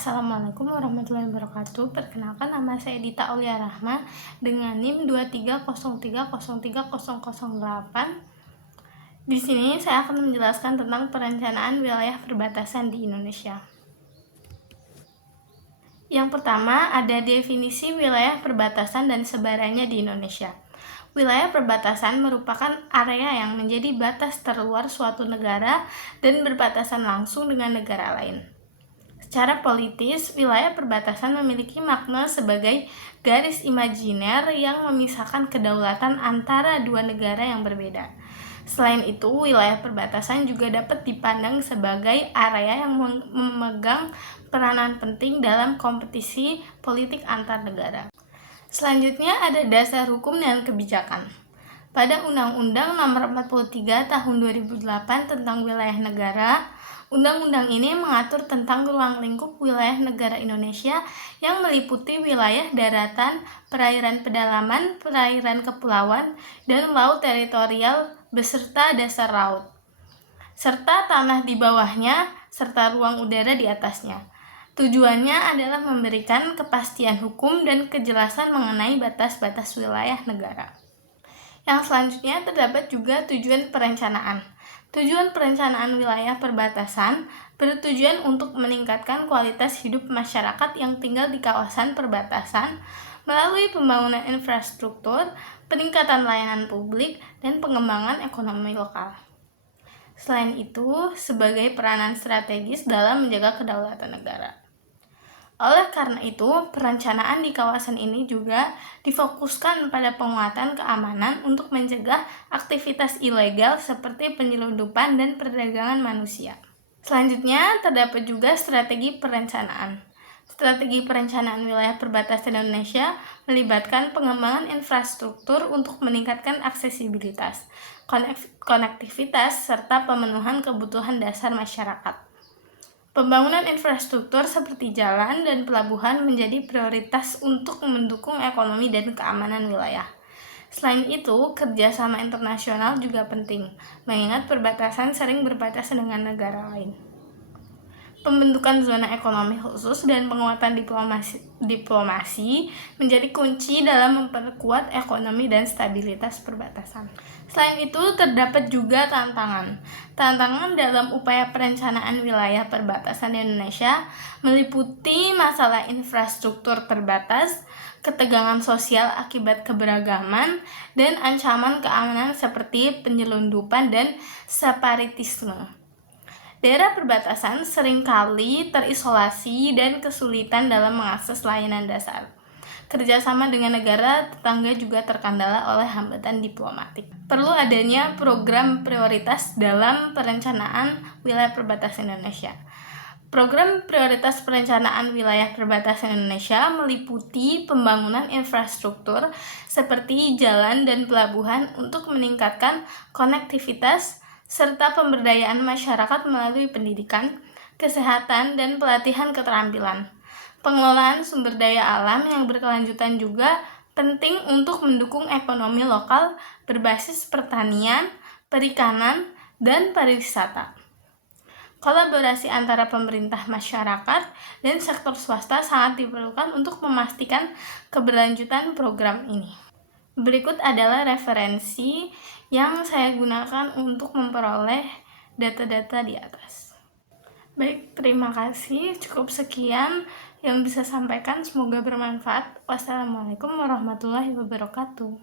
Assalamualaikum warahmatullahi wabarakatuh. Perkenalkan, nama saya Dita Aulia Rahma dengan NIM 2303030008. Di sini saya akan menjelaskan tentang perencanaan wilayah perbatasan di Indonesia. Yang pertama, ada definisi wilayah perbatasan dan sebarannya di Indonesia. Wilayah perbatasan merupakan area yang menjadi batas terluar suatu negara dan berbatasan langsung dengan negara lain. Secara politis, wilayah perbatasan memiliki makna sebagai garis imajiner yang memisahkan kedaulatan antara dua negara yang berbeda. Selain itu, wilayah perbatasan juga dapat dipandang sebagai area yang memegang peranan penting dalam kompetisi politik antar negara. Selanjutnya ada dasar hukum dan kebijakan. Pada Undang-Undang Nomor 43 Tahun 2008 tentang Wilayah Negara, undang-undang ini mengatur tentang ruang lingkup wilayah negara Indonesia yang meliputi wilayah daratan, perairan pedalaman, perairan kepulauan, dan laut teritorial beserta dasar laut, serta tanah di bawahnya, serta ruang udara di atasnya. Tujuannya adalah memberikan kepastian hukum dan kejelasan mengenai batas-batas wilayah negara. Yang selanjutnya terdapat juga tujuan perencanaan. Tujuan perencanaan wilayah perbatasan bertujuan untuk meningkatkan kualitas hidup masyarakat yang tinggal di kawasan perbatasan melalui pembangunan infrastruktur, peningkatan layanan publik, dan pengembangan ekonomi lokal. Selain itu, sebagai peranan strategis dalam menjaga kedaulatan negara. Oleh karena itu, perencanaan di kawasan ini juga difokuskan pada penguatan keamanan untuk mencegah aktivitas ilegal seperti penyelundupan dan perdagangan manusia. Selanjutnya, terdapat juga strategi perencanaan. Strategi perencanaan wilayah perbatasan Indonesia melibatkan pengembangan infrastruktur untuk meningkatkan aksesibilitas, konektivitas, serta pemenuhan kebutuhan dasar masyarakat. Pembangunan infrastruktur seperti jalan dan pelabuhan menjadi prioritas untuk mendukung ekonomi dan keamanan wilayah. Selain itu, kerjasama internasional juga penting, mengingat perbatasan sering berbatasan dengan negara lain. Pembentukan zona ekonomi khusus dan penguatan diplomasi menjadi kunci dalam memperkuat ekonomi dan stabilitas perbatasan. Selain itu, terdapat juga tantangan. Tantangan dalam upaya perencanaan wilayah perbatasan di Indonesia meliputi masalah infrastruktur terbatas, ketegangan sosial akibat keberagaman, dan ancaman keamanan seperti penyelundupan dan separatisme. Daerah perbatasan seringkali terisolasi dan kesulitan dalam mengakses layanan dasar. Kerjasama dengan negara tetangga juga terkendala oleh hambatan diplomatik. Perlu adanya program prioritas dalam perencanaan wilayah perbatasan Indonesia. Program prioritas perencanaan wilayah perbatasan Indonesia meliputi pembangunan infrastruktur seperti jalan dan pelabuhan untuk meningkatkan konektivitas serta pemberdayaan masyarakat melalui pendidikan, kesehatan, dan pelatihan keterampilan. Pengelolaan sumber daya alam yang berkelanjutan juga penting untuk mendukung ekonomi lokal berbasis pertanian, perikanan, dan pariwisata. Kolaborasi antara pemerintah, masyarakat, dan sektor swasta sangat diperlukan untuk memastikan keberlanjutan program ini. Berikut adalah referensi yang saya gunakan untuk memperoleh data-data di atas. Baik, terima kasih. Cukup sekian yang bisa sampaikan. Semoga bermanfaat. Wassalamualaikum warahmatullahi wabarakatuh.